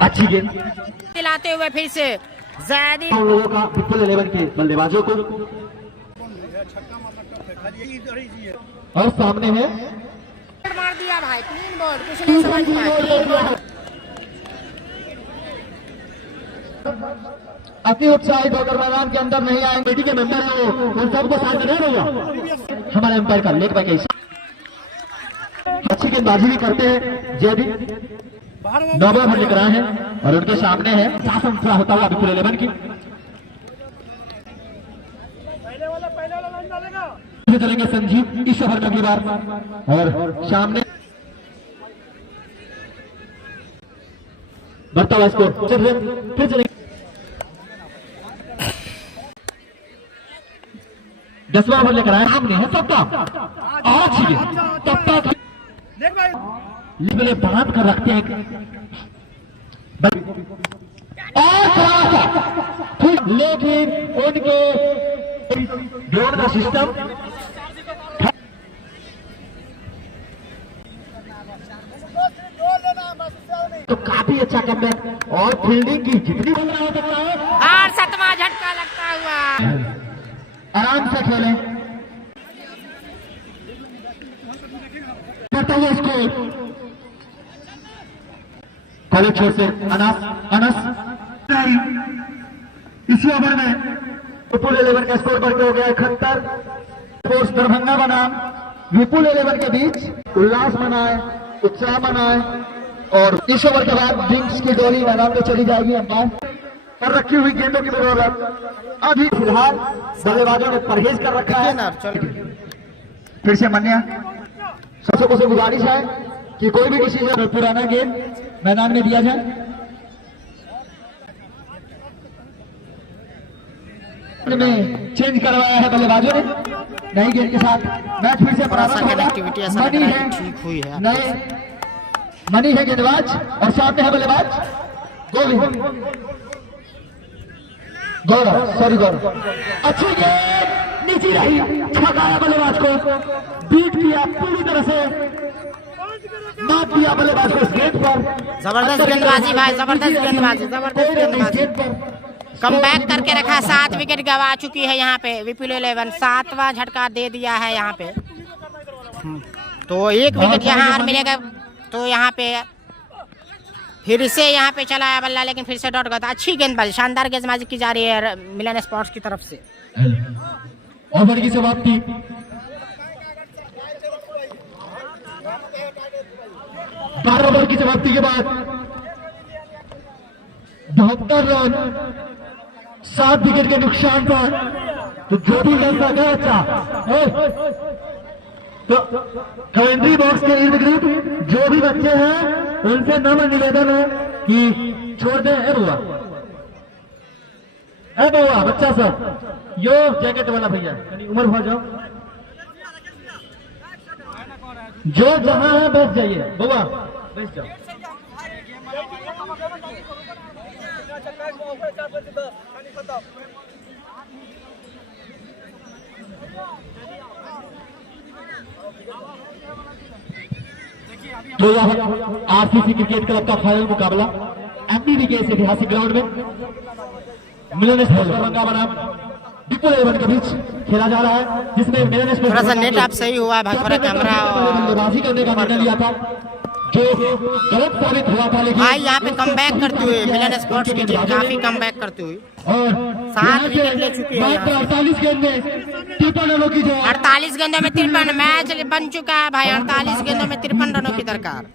अच्छी गेंद दिलाते हुए फिर से जैदी हम लोगों का विपुल 11 के बल्लेबाजों को, और सामने है मार दिया भाई, क्लीन बॉल, कुछ नहीं समझ पाया। अति उत्साहित होकर मैदान के अंदर नहीं आए, कमेटी के मेंबर हैं वो, उन सबको साथ में रहेगा हमारे एम्पायर का लेग बाय कैसे अच्छी गेंदबाजी भी करते हैं। जयदीप 9 ओवर लेकर आए हैं और उनके सामने है शासन पूरा होता हुआ विपुल 11 की। चलेंगे संजीव इस ओवर में अगली बार, और सामने बढ़ता हुआ स्कोर फिर चलेंगे 10वां ओवर लेकर आए, सामने है सट्टा और अच्छी गेंद तब लिबले बांध कर रखते हैं और लेकिन उनके ड्रोन का सिस्टम तो काफी अच्छा कमबैक और फील्डिंग की जितनी बन रहा हो सकता है, और 7वां झटका लगता हुआ आराम से खेलें करता हुआ स्कोर कॉलेज छोर से अनस इसी ओवर में विपुल 11 का स्कोर बढ़ के हो गया 71। स्पोर्ट्स दरभंगा बनाम विपुल 11 के बीच उल्लास मनाए, उत्साह मनाए, और इस ओवर के बाद ड्रिंक्स की डोली मैदान में चली जाएगी अंपायर पर रखी हुई गेंदों की बदौलत। अभी फिलहाल बल्लेबाजों ने परहेज कर रखा है। फिर से मन्या सबसे से गुजारिश है कि कोई भी डिसीजन पुराना गेंद मैदान में दिया जाए। में चेंज करवाया है बल्लेबाजों ने नई गेंद के साथ। मैच फिर से कनेक्टिविटी ठीक हुई है। नए मनी है गेंदबाज और सामने है बल्लेबाज गौरव अच्छी गेंद नीचे रही, छकाया बल्लेबाज को, बीट किया पूरी तरह से, मात दिया बल्लेबाज को इस गेंद पर। जबरदस्त गेंदबाजी भाई, जबरदस्त गेंदबाजी कम बैक करके रखा। 7 विकेट गवा चुकी है यहाँ पे विपुल 11, 7वां झटका दे दिया है यहाँ पे। तो 1 विकेट यहाँ और मिलेगा, तो यहाँ पे फिर से यहाँ पे चला है बल्ला, लेकिन फिर से डॉट गया। अच्छी गेंदबाजी, शानदार गेंदबाजी की जा रही है मिलन स्पोर्ट्स की तरफ से। ओवर की समाप्ति 12 ओवर की समाप्ति के बाद 72 रन 7 विकेट के नुकसान पर। तो जो भी लड़का गया अच्छा तो कमेंट्री बॉक्स के इर्द गिर्द जो भी बच्चे हैं उनसे नम्र निवेदन है कि छोड़ दें। है बउआ बच्चा सब यो जैकेट वाला भैया उम्र भर जाओ, जो जहां है बैठ जाइए, बउआ बैठ जाओ। तो आरसीसी क्रिकेट क्लब का फाइनल मुकाबला एमबीडी के इस ऐतिहासिक ग्राउंड में मिलन दरभंगा बनाम विपुल 11 के बीच खेला जा रहा है, जिसमें मिलन थोड़ा सा नेट आप सही हुआ है भाई, थोड़ा कैमरा बल्लेबाजी करने का निर्णय लिया था जो गलत साबित हुआ था। लेकिन भाई यहाँ पे कमबैक करते हुए मिलन स्पोर्ट्स की टीम काफी कमबैक करते हुए और 7 विकेट ले चुकी है। 48 गेंद में 53 रनों की जो 48 गेंदों में 53 मैच बन चुका है भाई। 48 गेंदों में 53 रनों की दरकार।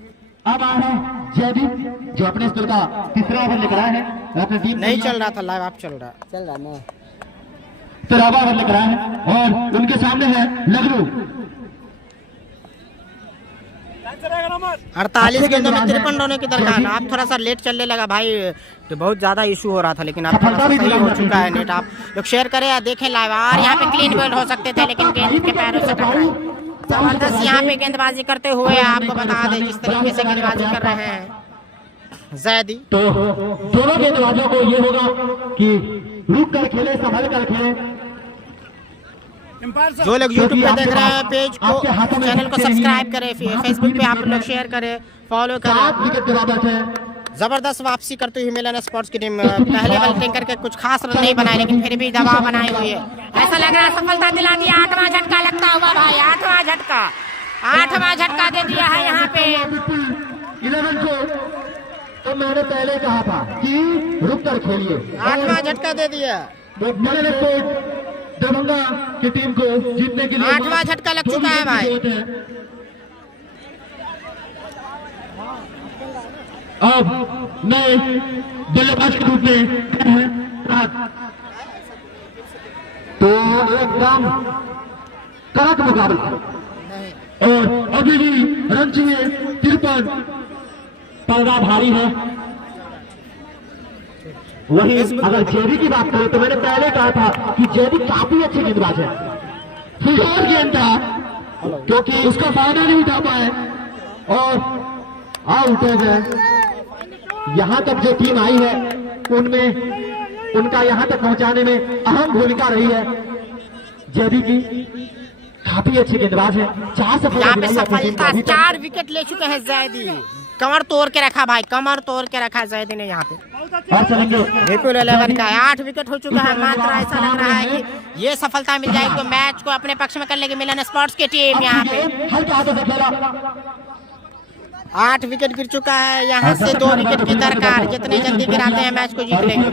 अब आए हैं जयदीप जो अपने स्तर का तीसरा ओवर लेकर आए हैं। अपनी टीम नहीं चल रहा था लाइव, आप चल रहा ना, तीसरा ओवर लेकर आए हैं और उनके सामने है लगरू। 48 गेंदों में 53 रनों की दरकार। आप थोड़ा सा लेट चलने लगा भाई, तो बहुत ज्यादा इशू हो रहा था, लेकिन अब थोड़ा सा सही हो चुका है नेट। आप लोग शेयर करें या देखें लाइव। और यहाँ पे क्लीन बॉल हो सकते थे, लेकिन गेंद के पैरों से टकराई। जबरदस्त यहाँ पे गेंदबाजी करते हुए आपको बता दें जिस तरीके से गेंदबाजी कर रहे हैं जैदी। तो दोनों गेंदबाजों को ये होगा कि रुक कर खेले, संभल कर खेले। जो लोग यूट्यूब पे देख रहे हैं पेज को, चैनल को सब्सक्राइब करें, फेसबुक पे आप लोग शेयर करें, फॉलो करें। जबरदस्त वापसी करते हुए मिलन स्पोर्ट्स की टीम पहले बैटिंग करके कुछ खास रन नहीं बनाए, लेकिन फिर भी दबाव बनाई हुई है। ऐसा लग रहा है सफलता दिला दिया, 8वां झटका लगता हुआ भाई, 8वां झटका दे दिया है यहाँ पे 11 को। तो मैंने पहले कहा था कि रुक कर खेलिए, 8वां झटका दे दिया। मिलन स्पोर्ट्स दरभंगा की टीम को जीतने के लिए 8वां झटका लग चुका है भाई। अब नए बल्लेबाज के रूप में तो एकदम कड़क मुकाबला, और अभी भी रन चाहिए 53, पर्दा भारी है। वही अगर जेबी की बात करें तो मैंने पहले कहा था कि जेबी काफी अच्छी गेंदबाज है, फिर गेंद था क्योंकि उसका फायदा नहीं उठा पाए और आउट हो गए। यहाँ तक जो टीम आई है उनमें उनका यहाँ तक पहुंचाने में अहम भूमिका रही है। जेबी की काफी अच्छी गेंदबाज है, 4 सफलता 4 विकेट ले चुके हैं जैदी। कमर तोड़ के रखा भाई, कमर तोड़ के रखा जैदी ने यहाँ पे। और चलेंगे विपुल 11 का 8 विकेट हो चुका है। मात्र ऐसा लग रहा है कि ये सफलता मिल जाएगी तो मैच को अपने पक्ष में कर लेगी मिलन स्पोर्ट्स की टीम। यहाँ पे 8 विकेट गिर चुका है, यहाँ से 2 विकेट की दरकार, जितने जल्दी गिराते हैं मैच को जीत लेंगे।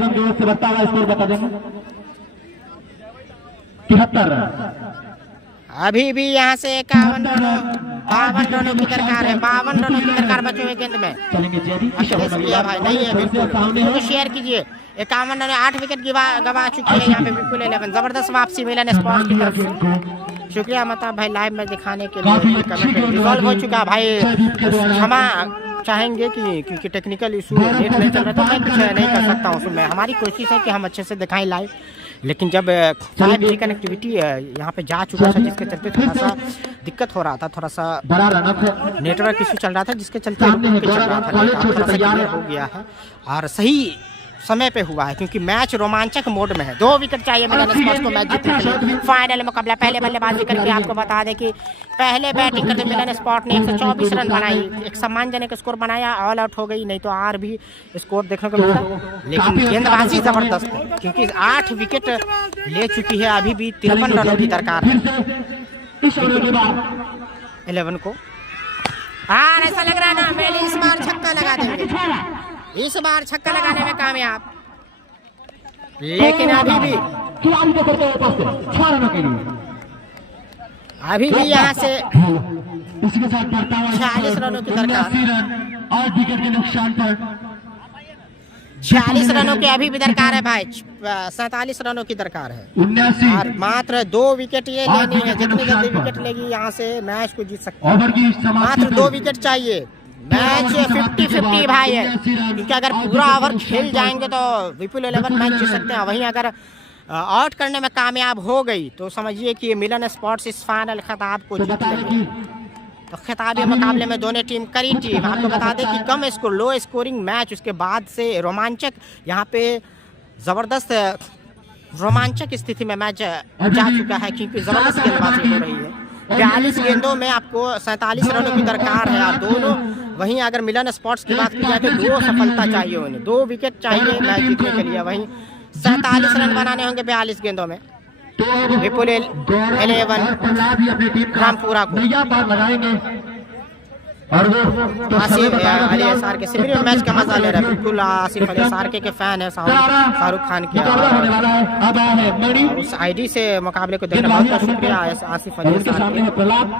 73 अभी भी यहाँ से 51 रनों 52 रनों की दरकार है, 52 रनों की दरकार बचे हुए गेंद में। भाई नहीं है बिल्कुल, शेयर कीजिए। 51 रन 8 विकेट गवा चुकी है यहाँ पे विपुल 11। जबरदस्त वापसी मिलन स्पोर्ट्स की तरफ से। शुक्रिया मतलब भाई लाइव में दिखाने के लिए। कमेंट रिजॉल्व हो चुका भाई, क्षमा चाहेंगे कि क्योंकि टेक्निकल इशू नेट नहीं चल रहा तो मैं कुछ नहीं कर सकता हूँ उसमें। हमारी कोशिश है कि हम अच्छे से दिखाएं लाइव, लेकिन जब 5G कनेक्टिविटी यहाँ पे जा चुका था जिसके चलते थोड़ा सा दिक्कत हो रहा था, थोड़ा सा नेटवर्क इशू चल रहा था जिसके चलते चल रहा था, थोड़ा सा क्लियर हो गया है और सही समय पे हुआ है क्योंकि मैच रोमांचक मोड में है। 2 विकेट चाहिए मिलन स्पोर्ट्स को मैच जीतने के लिए। फाइनल मुकाबला पहले बल्लेबाजी करके आपको बता दें कि पहले बैटिंग करते मिलन स्पोर्ट्स ने 124 रन बनाई, एक सम्मानजनक स्कोर बनाया, ऑल आउट हो गई, नहीं तो और भी स्कोर देखने को मिलता। लेकिन गेंदबाजी जबरदस्त है क्योंकि 8 विकेट ले चुकी है, अभी भी 53 रनों की दरकार है 11 को। हाँ ऐसा लग रहा है ना मेरे इस बार छक्का लगा देंगे, इस बार छक्का लगाने में कामयाब, लेकिन अभी भी यहाँ से 46 रनों की दरकार, 46 रनों की अभी भी दरकार है भाई, 47 रनों की दरकार है और मात्र 2 विकेट ये लेनी है। जितनी जल्दी विकेट लेगी यहाँ से मैच को जीत सकते हैं। मात्र 2 विकेट चाहिए, मैच 50-50 भाई है क्योंकि अगर पूरा ओवर खेल जाएंगे तो विपुल 11 मैच जीत सकते हैं। वहीं अगर आउट करने में कामयाब हो गई तो समझिए कि मिलन स्पोर्ट्स इस फाइनल खिताब को जीत लेगी। तो खिताबी मुकाबले में दोनों टीम करी टीम। आपको बता दें कि कम स्कोर लो स्कोरिंग मैच, उसके बाद से रोमांचक यहाँ पे जबरदस्त रोमांचक स्थिति में मैच जा चुका है क्योंकि जबरदस्त गेंदबाजी हो रही है। 42 गेंदों में आपको 47 रनों की दरकार है और दोनों। वहीं अगर मिलन स्पोर्ट्स की बात की जाए तो 2 सफलता चाहिए उन्हें, 2 विकेट चाहिए मैच जीतने के लिए। वहीं 47 रन बनाने होंगे 42 गेंदों में। विपुल 11 रामपुरा को आसिफ अली एसआर के शिविर में मैच का मजा ले रहा है। बिल्कुल आसिफ अली एसआर के फैन है शाहरुख खान के, उस आईडी से मुकाबले को देखने बहुत बहुत शुक्रिया आसिफ अली एसआर के।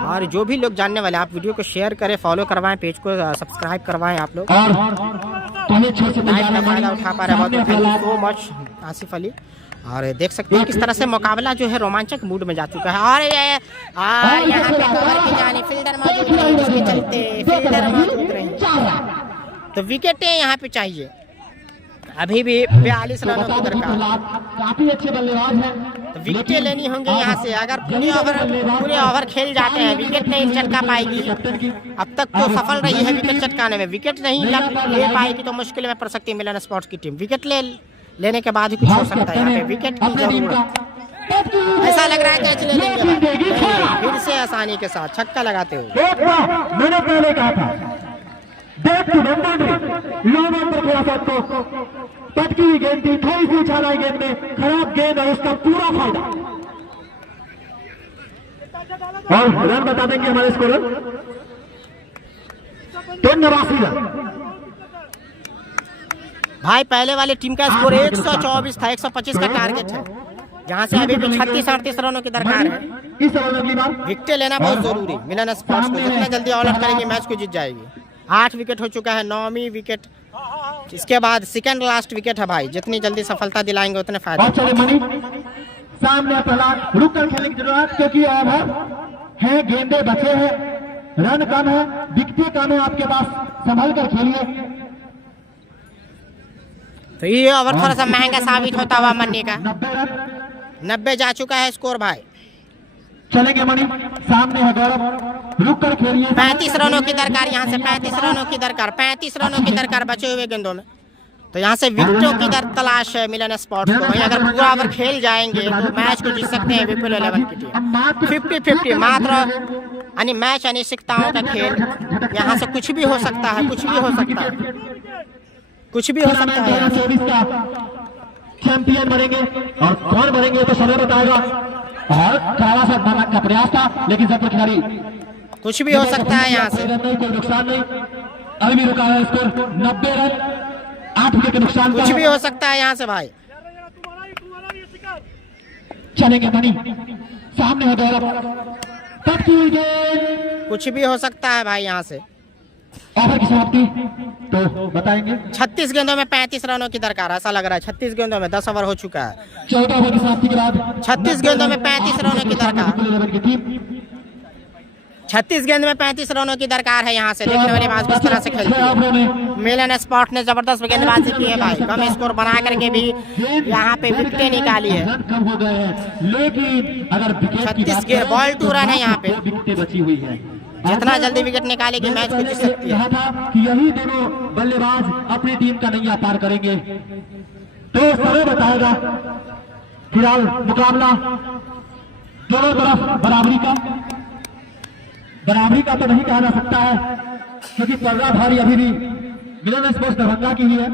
और जो भी लोग जानने वाले आप वीडियो को शेयर करें, फॉलो करवाएं, पेज को सब्सक्राइब करवाएं। आप लोग लाइव का फायदा उठा पा रहे हैं, बहुत thank you so much Asif Ali. और देख सकते हैं किस तरह से मुकाबला जो है रोमांचक मूड में जा चुका है। और यहाँ पे कवर की जाने फील्डर मौजूद नहीं, जिसके चलते फील्डर मौजूद नहीं, तो विकेटें यहाँ पे चाहिए। अभी भी 42 रनों की दरकार, काफी अच्छे बल्लेबाज हैं, तो विकेटें लेनी होंगी यहाँ से। अगर पूरे ओवर खेल जाते हैं विकेट नहीं चटका पाएगी। अब तक तो सफल रही है विकेट चटकाने में, विकेट नहीं ले पाएगी तो मुश्किल में पड़ सकती है मिलन स्पोर्ट्स की टीम। विकेट लेने के बाद ही कुछ हो सकता है। यहाँ पे विकेट की जरूरत, ऐसा लग रहा है कैच ले लेंगे भाई। फिर से आसानी के साथ छक्का लगाते हुए। मैंने पहले कहा था back to boundary, low ball पर थोड़ा सा तो पटकी हुई गेंद थी, थोड़ी सी उछाल आई गेंद में, खराब गेंद और उसका पूरा फायदा। और रन बता देंगे हमारे स्कोरर 89 रन। भाई पहले वाली टीम का स्कोर 124 था, 125 का टारगेट है, जहां से अभी भी 36-38 रनों की दरकार है। इस ओवर में अगली बार विकेट लेना बहुत जरूरी। मिलन स्पोर्ट्स को जितना जल्दी ऑल आउट करेंगे मैच को जीत जाएगी। 8 विकेट हो चुका है, 9वीं विकेट, इसके बाद सेकंड लास्ट विकेट है भाई। जितनी जल्दी सफलता दिलाएंगे उतने फायदे। सामने पहला रुक कर खेलने की जरूरत, क्योंकि ओवर है, गेंदे बचे हैं, रन कम है, विकेटें कम है आपके पास, संभल कर खेलिए। तो ये ओवर थोड़ा सा महंगा साबित होता हुआ मन्नी का। 90 रन 90 जा चुका है स्कोर भाई। चलेंगे मणि, सामने है गौरव, रुक कर खेलिए। 35 रनों की दरकार यहाँ से, 35 रनों की दरकार, 35 रनों की दरकार बचे हुए गेंदों में। तो यहाँ से विकेटों की तलाश है मिलन स्पोर्ट्स को। वहीं अगर पूरा ओवर खेल जाएंगे तो मैच को जीत सकते हैं विपुल 11 की टीम। 50-50 मात्र यानी मैच अनिश्चितताओं का खेल। यहाँ से कुछ भी हो सकता है, कुछ भी हो सकता है, कुछ भी हो सकता है। 24 का चैंपियन बनेंगे और कौन बनेंगे तो समय बताएगा। और थोड़ा सा मेहनत का प्रयास था, लेकिन सब खिलाड़ी कुछ भी हो सकता है यहाँ से। कोई नुकसान नहीं, अभी भी रुका है स्कोर 90 रन 8 विकेट के नुकसान। कुछ भी हो सकता है यहाँ से भाई। चलेंगे मणि, सामने है गौरव, कुछ भी हो सकता है भाई यहाँ से। ओवर की समाप्ति तो बताएंगे। 36 गेंदों में 35 रनों की दरकार, ऐसा लग रहा है। 36 गेंदों में 10 ओवर हो चुका है। 14 ओवर की समाप्ति के बाद 36 गेंदों में 35 रनों की दरकार, 36 गेंद में 35 रनों की दरकार है यहाँ से। देखने वाली बात किस तरह से खेलती है। मिलन स्पोर्ट ने जबरदस्त गेंदबाजी की है भाई, कम स्कोर बना करके भी यहाँ पे विकेटें निकाली है। लेकिन अगर 36 गेंद बॉल टू रन है यहाँ पे। विकेटें बची हुई है, जितना जल्दी विकेट निकालेगी मैच को जीत सकती है। कि यही दोनों बल्लेबाज अपनी टीम का नैया पार करेंगे। तो समय बताएगा। फिलहाल मुकाबला दोनों तरफ बराबरी का तो नहीं कहा जा सकता है, क्योंकि पर्रा भारी अभी भी मिलन स्पोर्ट्स दरभंगा की ही है।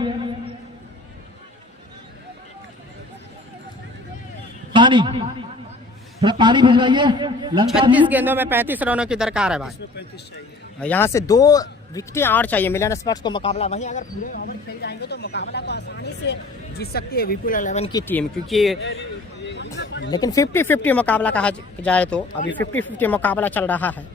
पानी भिजवाइए। 36 गेंदों में 35 रनों की दरकार है भाई। यहाँ से 2 विकेटें और चाहिए मिलन स्पोर्ट्स को मुकाबला। वहीं अगर पूरे ओवर खेल जाएंगे तो मुकाबला को आसानी से जीत सकती है विपुल 11 की टीम, क्योंकि लेकिन 50-50 मुकाबला कहा जाए तो अभी 50-50 मुकाबला चल रहा है।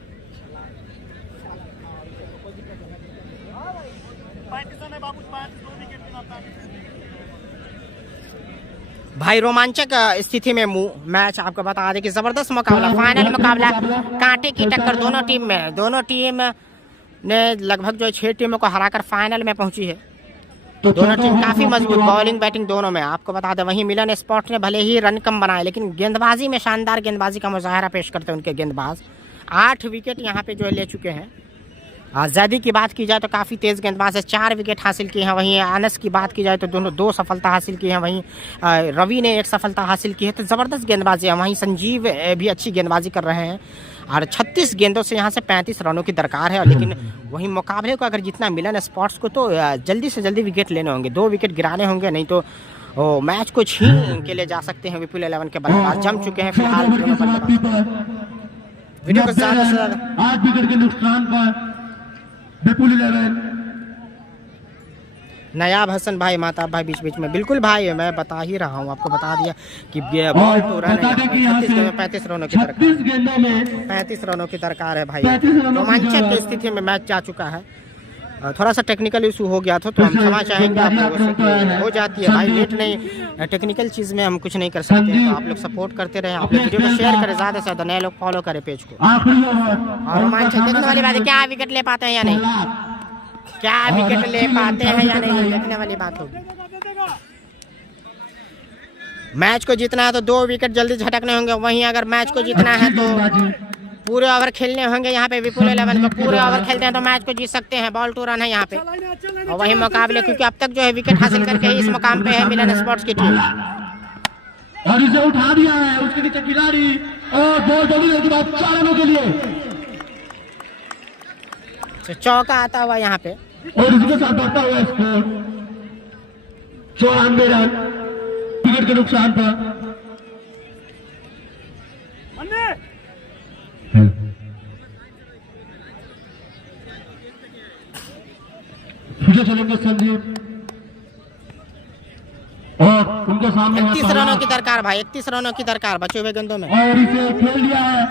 भाई रोमांचक स्थिति में मैच आपको बता दें कि जबरदस्त मुकाबला, फाइनल मुकाबला, कांटे की टक्कर दोनों टीम में। दोनों टीम ने लगभग जो 6 टीमों को हराकर फाइनल में पहुंची है। तो दोनों टीम काफी मजबूत, बॉलिंग बैटिंग दोनों में आपको बता दें। वहीं मिलन स्पोर्ट्स ने भले ही रन कम बनाए, लेकिन गेंदबाजी में शानदार गेंदबाजी का मुजाहरा पेश करते हैं उनके गेंदबाज। 8 विकेट यहाँ पे जो है ले चुके हैं। आज़ादी की बात की जाए तो काफ़ी तेज़ गेंदबाज है, 4 विकेट हासिल किए हैं। वहीं अनस की बात की जाए तो दोनों 2 सफलता हासिल की हैं। वहीं रवि ने 1 सफलता हासिल की है। तो ज़बरदस्त गेंदबाजी है। वहीं संजीव भी अच्छी गेंदबाजी कर रहे हैं और 36 गेंदों से यहाँ से 35 रनों की दरकार है। लेकिन वहीं मुकाबले को अगर जितना मिलन स्पोर्ट्स को तो जल्दी से जल्दी विकेट लेने होंगे, 2 विकेट गिराने होंगे, नहीं तो मैच को छीन के ले जा सकते हैं विपुल 11 के बल्लेबाज। जम चुके हैं फिलहाल वीडियो को ज़्यादा से ज़्यादा 8 विकेट के नुकसान पर विपुल 11। नयाब हसन भाई, माताब भाई बीच बीच में, बिल्कुल भाई मैं बता ही रहा हूँ, आपको बता दिया कि बॉल टू रन है। 36 में 35 रनों की दरकार, 35 रनों की दरकार है भाई। रोमांचक की स्थिति में मैच जा चुका है। थोड़ा सा टेक्निकल इशू हो गया था तो हम क्षमा चाहेंगे आप लोगों से कि हो जाती है भाई, लेट नहीं, टेक्निकल चीज़ में हम कुछ नहीं कर सकते। तो आप लोग सपोर्ट करते रहे, आप लोग वीडियो को शेयर करें, ज़्यादा से ज़्यादा नए लोग फॉलो करें पेज को। और रोमांचक देखने वाली बात है, क्या विकेट ले पाते हैं या नहीं, क्या विकेट ले पाते हैं या नहीं, देखने वाली बात होगी। मैच को जीतना है तो 2 विकेट जल्दी झटकने होंगे। वहीं अगर मैच को जीतना है तो पूरे ओवर खेलने होंगे। यहाँ पे विपुल 11 को पूरे ओवर खेलते हैं तो मैच को जीत सकते हैं। बॉल टू रन है यहाँ पे। और वही मुकाबले, क्योंकि अब तक जो है विकेट हासिल करके इस मुकाम पे है मिलन स्पोर्ट्स की टीम। और इसे उठा दिया है, उसके नीचे खिलाड़ी और बॉल डली के बाद 4 रनों के लिए चौका आता हुआ यहाँ पे और इसके साथ बढ़ता हुआ स्कोर 94 रन विकेट के नुकसान पर। फिर चलेंगे संजीव और उनके सामने 31 रनों की दरकार भाई, 31 रनों की दरकार बचे हुए गेंदों में। और इसे खेल दिया है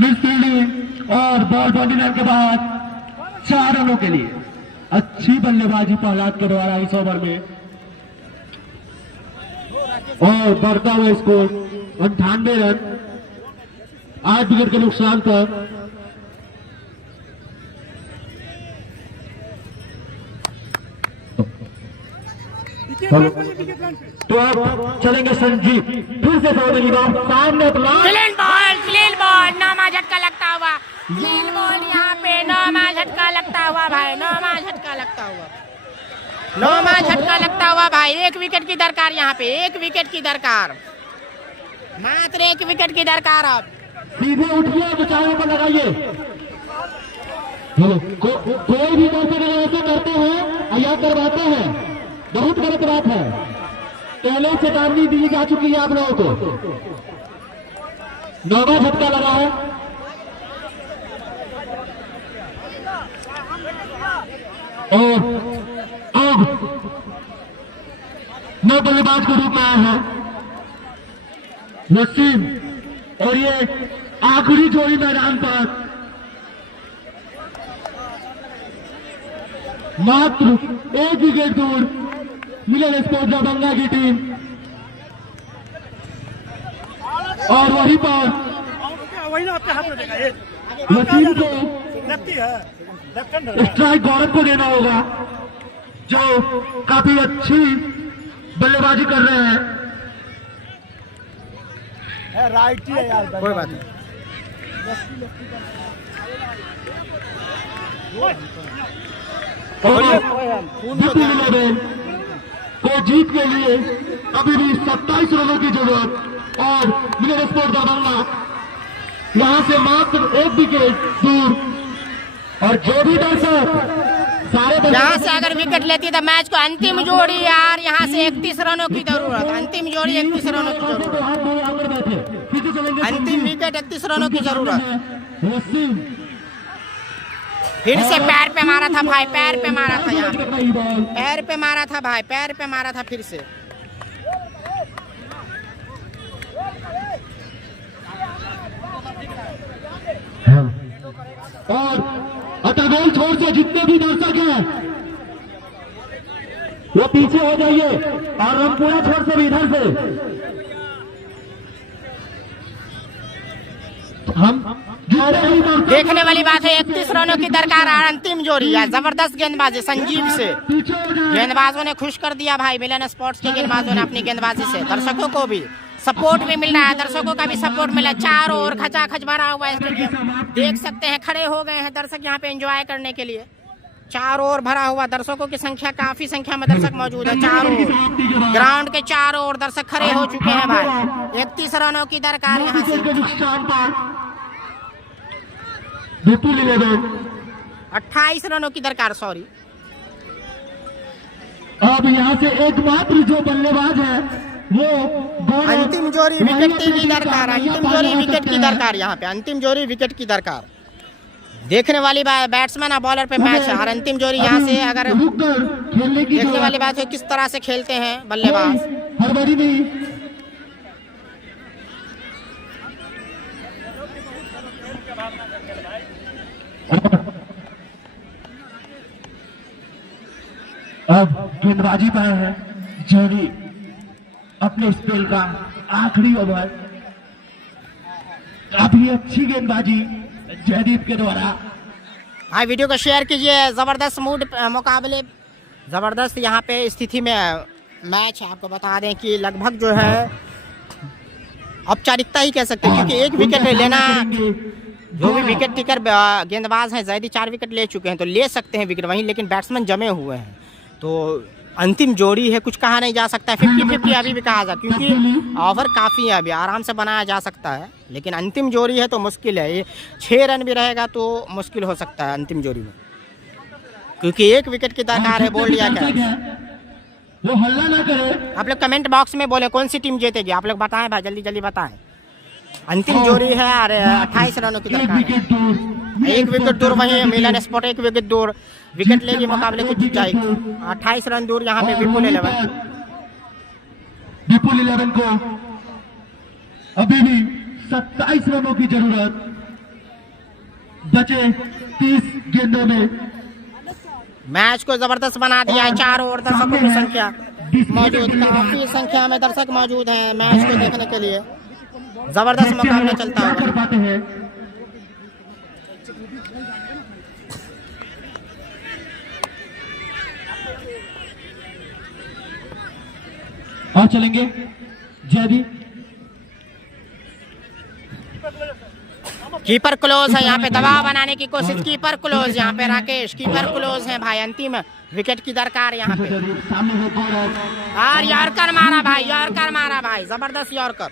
मिस फील्डिंग और बॉल 29 के बाद 4 रनों के लिए। अच्छी बल्लेबाजी प्रहलाद के द्वारा इस ओवर में और बढ़ता हुआ स्कोर 98 रन 8 विकेट के नुकसान पर। तो अब चलेंगे संजीव, फिर से सौदेली बात सामने क्लीन बॉल नौमा झटका लगता हुआ, क्लीन बॉल यहाँ पे नौमा झटका लगता हुआ भाई, नौमा झटका लगता हुआ, नौमा झटका लगता हुआ भाई। 1 विकेट की दरकार यहाँ पे, 1 विकेट की दरकार, मात्र 1 विकेट की दरकार। अब सीधे उठिए, बचाओ पर लगाइए। कोई भी दर्शक ऐसे करते हैं या करवाते हैं, बहुत गलत बात है। पहले चेतावनी दी जा चुकी है आप लोगों को। नौवा झटका लगा है और अब 9 बल्लेबाज के रूप में आया है वसीम और ये आखिरी जोड़ी मैदान पर मात्र 1 विकेट दूर मिलन स्पोर्ट्स दरभंगा की टीम और वहीं पर वसीम को स्ट्राइक गौरव को देना होगा जो काफी अच्छी बल्लेबाजी कर रहे हैं। राइट ही है यार, कोई बात नहीं। को जीत के लिए अभी भी 27 रनों की जरूरत और मिलन स्पोर्ट्स दरभंगा यहां से मात्र 1 विकेट दूर। और जो भी दर्शक सारे यहाँ से अगर विकेट लेती है तो मैच को अंतिम जोड़ी यार, यहाँ से 31 रनों की जरूरत, अंतिम जोड़ी 31 रनों की जरूरत, अंतिम विकेट 31 रनों की जरूरत। फिर से पैर पे मारा था भाई, पैर पे मारा था, यहाँ पैर पे मारा था भाई, पैर पे मारा था फिर से। और अटरगोल छोर से जितने भी दर्शक हैं वो पीछे हो जाइए और रामपुरा छोर से भी इधर से हम देखने वाली बात है 31 रनों की दरकार है, अंतिम जोड़ी है। जबरदस्त गेंदबाजी संजीव से, गेंदबाजों ने खुश कर दिया भाई। मिलन स्पोर्ट्स के गेंदबाजों ने अपनी गेंदबाजी से दर्शकों को भी सपोर्ट भी मिल रहा है, दर्शकों का भी सपोर्ट मिला। चारों ओर खचाखच भरा हुआ है स्टेडियम, देख सकते हैं खड़े हो गए हैं दर्शक यहाँ पे एंजॉय करने के लिए। चारों ओर भरा हुआ, दर्शकों की संख्या काफी संख्या में दर्शक मौजूद है। चारों ग्राउंड के चारों ओर दर्शक खड़े हो चुके हैं भाई। 31 रनों की दरकार यहाँ से, 28 रनों की दरकार, सॉरी। अब यहाँ से एकमात्र जो बल्लेबाज है वो अंतिम जोड़ी विकेट की दरकार, अंतिम जोड़ी विकेट की दरकार, यहाँ पे अंतिम जोड़ी विकेट की दरकार। देखने वाली बैट्समैन और बॉलर पे मैच है और अंतिम जोड़ी यहाँ से अगर देखने वाली बात है किस तरह से खेलते हैं बल्लेबाज। हड़बड़ी नहीं, अब गेंदबाजी पर है जोड़ी अपने स्पेल का आखिरी ओवर। काफी अच्छी गेंदबाजी जयदीप के द्वारा। भाई वीडियो को शेयर कीजिए। जबरदस्त मूड मुकाबले, जबरदस्त यहाँ पे स्थिति में मैच। आपको बता दें कि लगभग जो है औपचारिकता ही कह सकते हैं, क्योंकि 1 विकेट लेना, जो भी विकेट टेकर गेंदबाज हैं जैदी 4 विकेट ले चुके हैं तो ले सकते हैं विकेट वहीं, लेकिन बैट्समैन जमे हुए हैं तो अंतिम जोड़ी है, कुछ कहा नहीं जा सकता है। 50-50 अभी भी कहा जा, क्योंकि ओवर काफ़ी है, अभी आराम से बनाया जा सकता है, लेकिन अंतिम जोड़ी है तो मुश्किल है। ये 6 रन भी रहेगा तो मुश्किल हो सकता है अंतिम जोड़ी में, क्योंकि 1 विकेट की दरकार है। बोल दिया क्या वो हल्ला ना करे। आप लोग कमेंट बॉक्स में बोले कौन सी टीम जीतेगी, आप लोग बताएं भाई, जल्दी जल्दी बताएं। अंतिम जोड़ी है और 28 रनों की दरकार है। 1 विकेट दूर वहीं है मिलन स्पॉट, 1 विकेट दूर, विकेट लेगी मुकाबले को जीत जाएगी। 28 रन दूर यहाँ पे विपुल 11। विपुल 11 को अभी भी 27 रनों की जरूरत, बचे 30 गेंदों में। मैच को जबरदस्त बना दिया है। 4 और दर्शकों की संख्या मौजूद, काफी संख्या में दर्शक मौजूद हैं मैच को देखने के लिए। जबरदस्त मुकाबला चलता है। और चलेंगे जयदीप। कीपर क्लोज है यहाँ पे, दबाव बनाने की कोशिश, कीपर क्लोज यहाँ पे, राकेश कीपर क्लोज है भाई। अंतिम विकेट की दरकार यहाँ पे, और यॉर्कर मारा भाई, यॉर्कर मारा भाई, जबरदस्त यॉर्कर।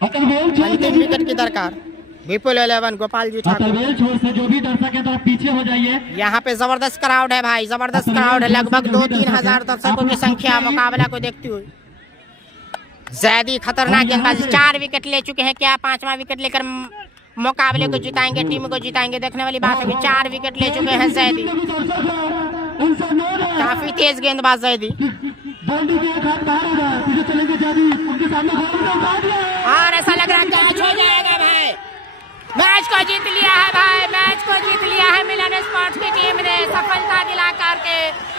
अंतिम विकेट की दरकार विपुल 11 गोपाल जी ठाकुर। से जो भी दर्शक है तो आप पीछे हो जाइए। यहाँ पे जबरदस्त क्राउड है भाई, जबरदस्त क्राउड है, लगभग 2-3 हजार दर्शकों की संख्या मुकाबला को देखती हुई। जैदी खतरनाक गेंदबाजी, 4 विकेट ले चुके हैं, क्या 5वां विकेट लेकर मुकाबले को जिताएंगे, टीम को जिताएंगे, देखने वाली बात है। 4 विकेट ले चुके हैं जैदी, काफी तेज गेंदबाज जैदी। और ऐसा लग रहा है कैच हो जाएगा भाई, मैच को जीत लिया है भाई, मैच को जीत लिया है मिलन स्पोर्ट्स की टीम ने। सफलता दिला करके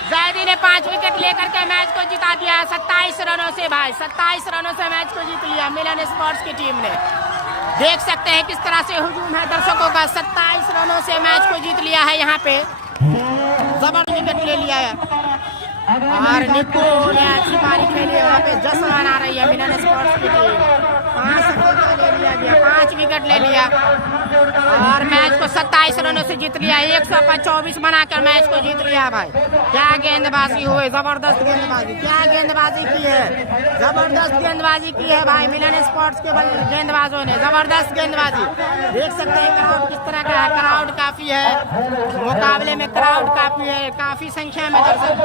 जैदी ने 5 विकेट लेकर के मैच को जिता दिया 27 रनों से भाई, 27 रनों से मैच को जीत लिया मिलन स्पोर्ट्स की टीम ने। देख सकते हैं किस तरह से हुजूम है दर्शकों का। 27 रनों से मैच को जीत लिया है यहाँ पे, जबरदस्त विकेट ले लिया है। और निको ने अच्छी पारी खेली है, वहाँ पे जश्न मना रही है मिलन स्पोर्ट्स की टीम। 5 विकेट ले लिया गया, 5 विकेट ले लिया और मैच को 27 रनों से जीत लिया। 124 बनाकर मैच को जीत लिया भाई। क्या गेंदबाजी हुई, जबरदस्त गेंदबाजी, क्या गेंदबाजी की है, जबरदस्त गेंदबाजी की है भाई मिलन स्पोर्ट्स के गेंदबाजों ने, जबरदस्त गेंदबाजी। देख सकते हैं क्राउड किस तरह का है, क्राउड काफी है मुकाबले में, क्राउड काफी है, काफी संख्या में दर्शक।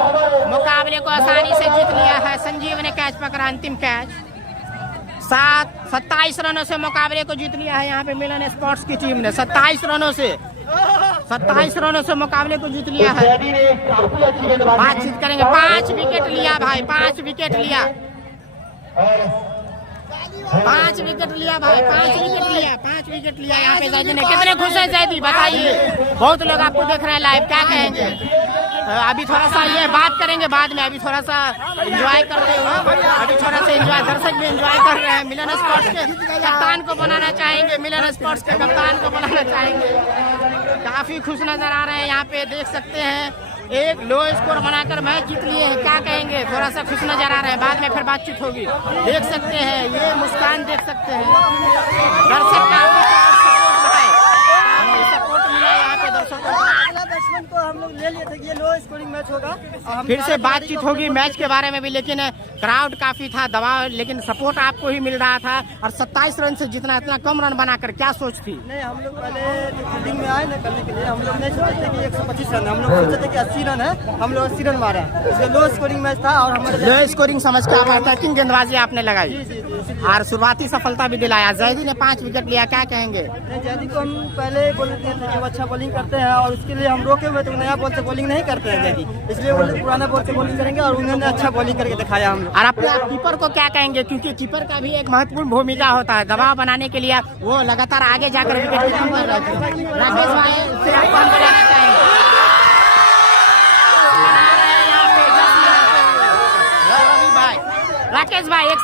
मुकाबले को आसानी से जीत लिया है। संजीव ने कैच पकड़ा, अंतिम कैच। 27 रनों से मुकाबले को जीत लिया है यहाँ पे मिलन स्पोर्ट्स की टीम ने। 27 रनों से, 27 रनों से मुकाबले को जीत लिया है। बातचीत करेंगे। 5 विकेट लिया भाई, 5 विकेट लिया, 5 विकेट लिया भाई, 5 विकेट लिया, 5 विकेट लिया यहाँ पे जैदी ने। कितने खुश है जैदी, बताइए। बहुत लोग आपको देख रहे हैं लाइव, क्या कहेंगे? अभी थोड़ा सा ये बात करेंगे बाद में, अभी थोड़ा सा एंजॉय करते हुए, अभी थोड़ा सा एंजॉय, दर्शक भी एंजॉय कर रहे हैं। मिलन स्पोर्ट्स के कप्तान को बनाना चाहेंगे, मिलन स्पोर्ट्स के कप्तान को बनाना चाहेंगे। काफी खुश नजर आ रहे हैं यहाँ पे, देख सकते हैं। एक लो स्कोर बनाकर मैच जीत लिए हैं, क्या कहेंगे? थोड़ा सा खुश नजर आ रहे हैं, बाद में फिर बातचीत होगी। देख सकते हैं ये मुस्कान, देख सकते हैं दर्शक काफी सपोर्ट मिला यहाँ पे दर्शकों को। को हम लोग ले लिए थे कि ये लो स्कोरिंग मैच होगा। फिर से बातचीत होगी मैच के बारे में भी, लेकिन क्राउड काफी था, दबाव, लेकिन सपोर्ट आपको ही मिल रहा था। और 27 रन से जितना, इतना कम रन बनाकर क्या सोच थी? नहीं, हम लोग पहले फील्डिंग में आए ना करने के लिए, हम लोग नहीं सोचे थे कि 125 रन, हम लोग सोचे थे कि 80 रन है, हम लोग 80 रन मारे। इसलिए लो स्कोरिंग मैच था और हमारे लो स्कोरिंग समझ के आप अटैकिंग गेंदबाजी आपने लगाई और शुरुआती सफलता भी दिलाया। जैदी ने 5 विकेट लिया, क्या कहेंगे? जैदी को हम पहले बोल दिए थे कि वो अच्छा बॉलिंग करते हैं और उसके लिए हम रोके हुए थे, नया बॉल से बॉलिंग नहीं करते हैं जैदी, इसलिए वो लोग पुराना बॉल से बॉलिंग करेंगे और उन्होंने अच्छा बॉलिंग करके दिखाया हम लोग। और अपने आप कीपर को क्या कहेंगे, क्योंकि कीपर का भी एक महत्वपूर्ण भूमिका होता है दबाव बनाने के लिए, वो लगातार आगे जाकर विकेट की कम कर रहे थे। राकेश भाई से आपको हम बताना चाहेंगे, राकेश भाई एक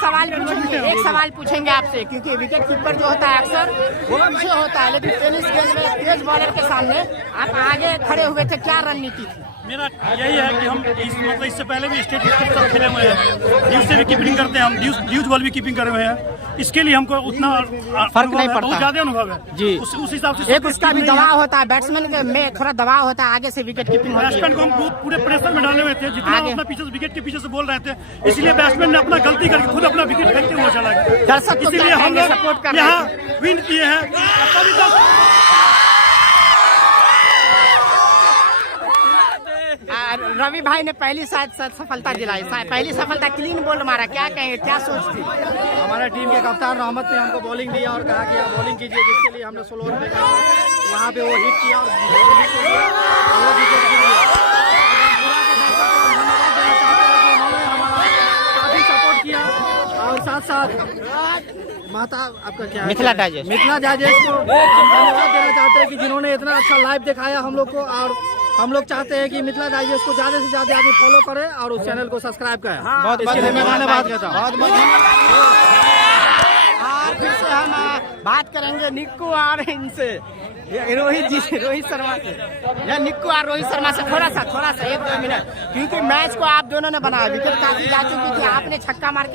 सवाल पूछेंगे आपसे, क्योंकि विकेट कीपर जो होता है अक्सर वो पीछे होता है, लेकिन टेनिस गेंद में तेज बॉलर के सामने आप आगे खड़े हुए थे, क्या रणनीति थी? मेरा यही है कि हम इससे पहले भी स्टेट खेले हुए हैं, ड्यूज से भी कीपिंग करते हैं हम, ड्यूज बॉल भी कीपिंग करे हुए हैं, इसके लिए हमको उतना फर्क नहीं पड़ता। बहुत ज्यादा अनुभव है जी। उस हिसाब से एक उसका भी दबाव होता है, बैट्समैन के में थोड़ा दबाव होता है, आगे से विकेट कीपिंग होती बैट्समैन है। को हम पूरे प्रेशर में डाले हुए थे, जितना आगे। अपना पीछे से विकेट के पीछे से बोल रहे थे, इसलिए बैट्समैन ने अपना गलती करके खुद अपना विकेट फेंकते हुए चला गया। दर्शक को इसीलिए क्या हम कहेंगे, लोग सपोर्ट कर रहे यहाँ हैं। विन किए हैं। कभी तक रवि भाई ने पहली शायद सफलता दिलाई, पहली सफलता क्लीन बोल्ड मारा, क्या कहेंगे, क्या सोच थी? हमारे टीम के कप्तान रहमत ने हमको बॉलिंग दिया और कहा कि आप बॉलिंग कीजिए, जिसके लिए हमने 16 ओवर फेंका, वहाँ पे वो हिट किया और बॉल हिट हो गया और वो विकेट गिर गया। काफी सपोर्ट किया और साथ साथ माता आपका क्या है? मिथिला डाइजेस्ट। मिथिला डाइजेस्ट को हम धन्यवाद देना चाहते हैं कि जिन्होंने इतना अच्छा लाइव दिखाया हम लोग को, और हम लोग चाहते हैं कि मिथिला डाइजेस्ट को ज्यादा से ज्यादा आदमी फॉलो करे और उस चैनल को सब्सक्राइब करें। बहुत इसके लिए मैं धन्यवाद करता हूँ। और फिर से हम बात करेंगे निक्कू और इनसे, रोहित जी, रोहित शर्मा से, या निक्कू और रोहित शर्मा से थोड़ा सा 1-2 मिनट, क्योंकि मैच को आप दोनों ने बनाया, विकेट काफी जा चुकी थी, आपने छक्का मार